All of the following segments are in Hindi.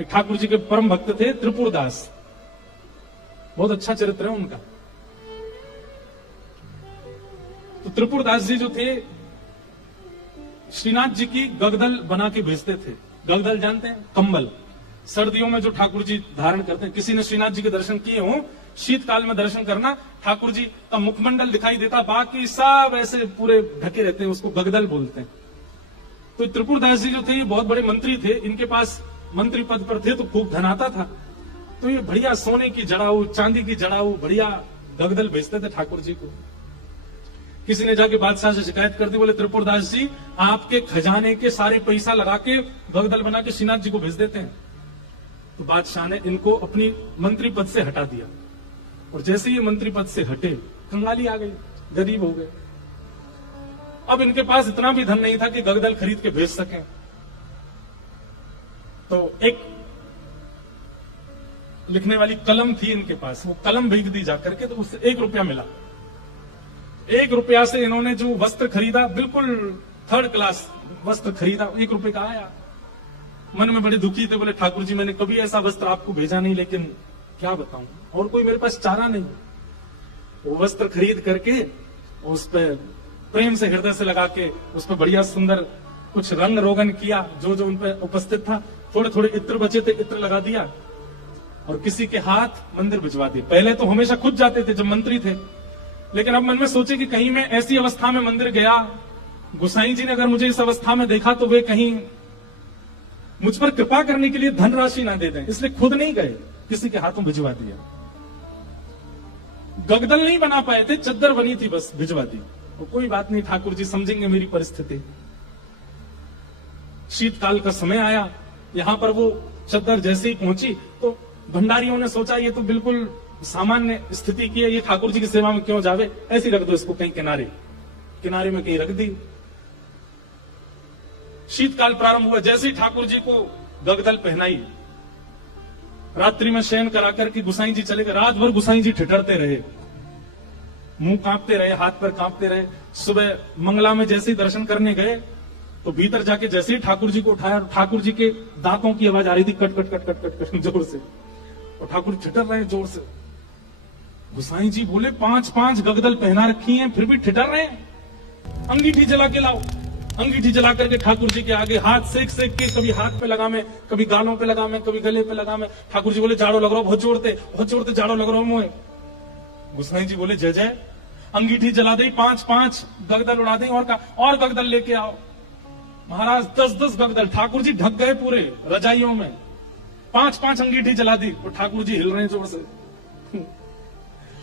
एक ठाकुर जी के परम भक्त थे त्रिपुरदास, बहुत अच्छा चरित्र है उनका। तो त्रिपुरदास जी जो थे श्रीनाथ जी की गगदल बना के भेजते थे। गगदल जानते हैं, कंबल, सर्दियों में जो ठाकुर जी धारण करते हैं। किसी ने श्रीनाथ जी के दर्शन किए हो, शीतकाल में दर्शन करना, ठाकुर जी का मुखमंडल दिखाई देता, बाकी सब ऐसे पूरे ढके रहते हैं, उसको गगदल बोलते हैं। तो त्रिपुरदास जी जो थे ये बहुत बड़े मंत्री थे, इनके पास मंत्री पद पर थे तो खूब धन आता था, तो ये बढ़िया सोने की जड़ाऊ, चांदी की जड़ाऊ, बढ़िया गगदल भेजते थे ठाकुर जी को। किसी ने जाके बादशाह से शिकायत कर दी, बोले त्रिपुरदास जी आपके खजाने के सारे पैसा लगा के गगदल बना के श्रीनाथ जी को भेज देते हैं। तो बादशाह ने इनको अपनी मंत्री पद से हटा दिया, और जैसे ये मंत्री पद से हटे कंगाली आ गई, गरीब हो गए। अब इनके पास इतना भी धन नहीं था कि गगदल खरीद के भेज सकें। तो एक लिखने वाली कलम थी इनके पास, वो कलम भेज दी जाकर के, तो उससे 1 रुपया मिला। 1 रुपया से इन्होंने जो वस्त्र खरीदा, बिल्कुल 3rd क्लास वस्त्र खरीदा, 1 रुपए का आया। मन में बड़े दुखी थे, बोले ठाकुर जी मैंने कभी ऐसा वस्त्र आपको भेजा नहीं, लेकिन क्या बताऊं, और कोई मेरे पास चारा नहीं। वो वस्त्र खरीद करके उस पर प्रेम से हृदय से लगा के उस पर बढ़िया सुंदर कुछ रंग रोगन किया, जो जो उन पर उपस्थित था। थोड़े थोड़े इत्र बचे थे, इत्र लगा दिया और किसी के हाथ मंदिर भिजवा दिए। पहले तो हमेशा खुद जाते थे जब मंत्री थे, लेकिन अब मन में सोचे कि कहीं मैं ऐसी अवस्था में मंदिर गया, गोसाई जी ने अगर मुझे इस अवस्था में देखा तो वे कहीं मुझ पर कृपा करने के लिए धनराशि ना दे दें, इसलिए खुद नहीं गए, किसी के हाथों भिजवा दिया। गगदल नहीं बना पाए थे, चद्दर बनी थी, बस भिजवा दी। तो कोई बात नहीं, ठाकुर जी समझेंगे मेरी परिस्थिति। शीतकाल का समय आया, यहां पर वो चद्दर जैसे ही पहुंची तो भंडारियों ने सोचा ये तो बिल्कुल सामान्य स्थिति की है, ये ठाकुर जी की सेवा में क्यों जावे, ऐसे ही रख दो इसको कहीं किनारे, किनारे में कहीं रख दी। शीतकाल प्रारंभ हुआ, जैसे ही ठाकुर जी को गगदल पहनाई, रात्रि में शयन करा करके गुसाई जी चले गए। रात भर गुसाई जी ठिठरते रहे, मुंह कांपते रहे, हाथ पैर कांपते रहे। सुबह मंगला में जैसे ही दर्शन करने गए तो भीतर जाके जैसे ही ठाकुर जी को उठाया, ठाकुर जी के दांतों की आवाज आ रही थी, cut cut cut cut cut cut जोर से, और ठाकुर ठिठर रहे जोर से। गुसाई जी बोले 5-5 गगदल पहना रखी हैं, फिर भी ठिठर रहे हैं, अंगीठी जला के लाओ। अंगीठी जला करके ठाकुर जी के आगे हाथ सेक सेक के, कभी हाथ पे लगा में, कभी गालों पे लगा में, कभी गले पे लगा में। ठाकुर जी बोले जाड़ो लग रहा, बहुत जोड़ते जाड़ो लग रहा मुझे। गुसाई जी बोले जय जय। अंगीठी जला दी, 5-5 गगदल उड़ा दी, और गगदल लेके आओ। महाराज 10-10 गगदल, ठाकुर जी ढक गए पूरे रजाइयों में। 5-5 अंगीठी जला दी और ठाकुर जी हिल रहे हैं जोर से।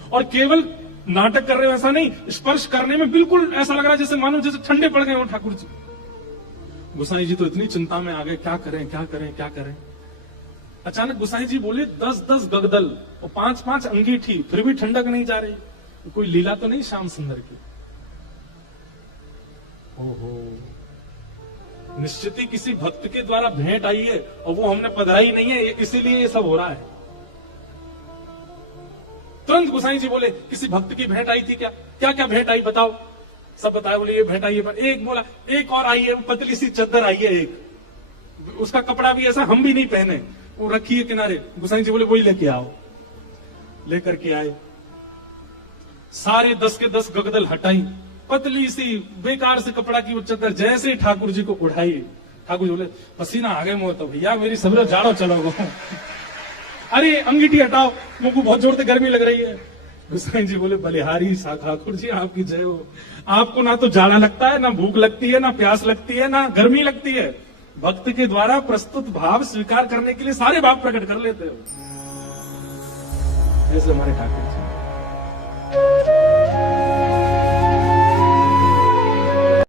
और केवल नाटक कर रहे हो ऐसा नहीं, स्पर्श करने में बिल्कुल ऐसा लग रहा है जैसे मानो जैसे ठंडे पड़ गए हो ठाकुर जी। गुसाई जी तो इतनी चिंता में आ गए, क्या करें क्या करें क्या करें। अचानक गुसाई जी बोले 10-10 गगदल और 5-5 अंगीठी, फिर भी ठंडक नहीं जा रही, कोई लीला तो नहीं श्याम सुंदर की। ओहो, निश्चित ही किसी भक्त के द्वारा भेंट आई है और वो हमने पधराई नहीं है, इसीलिए ये सब हो रहा है। तुरंत गुसाई जी बोले किसी भक्त की भेंट आई थी क्या, क्या क्या भेंट आई बताओ। सब बताया, बोले ये भेंट आई है। एक बोला एक और आई है, पतली सी चद्दर आई है, एक उसका कपड़ा भी ऐसा हम भी नहीं पहने, वो रखी है किनारे। गुसाई जी बोले वही लेके आओ। लेकर के आए, सारे 10 के 10 गगदल हटाई, पतली सी बेकार से कपड़ा की वो चद्दर जैसे ठाकुर जी को उठाई, ठाकुर जी बोले पसीना आ गए मुंह, तो भैया मेरी सबरे जाड़ो चलो। अरे अंगीठी हटाओ, मुंह को बहुत जोर से गर्मी लग रही है। गुसाई जी बोले बलिहारी ठाकुर जी आपकी जय हो, आपको ना तो जाड़ा लगता है, ना भूख लगती है, ना प्यास लगती है, ना गर्मी लगती है। भक्त के द्वारा प्रस्तुत भाव स्वीकार करने के लिए सारे भाव प्रकट कर लेते हो, जैसे हमारे ठाकुर जी।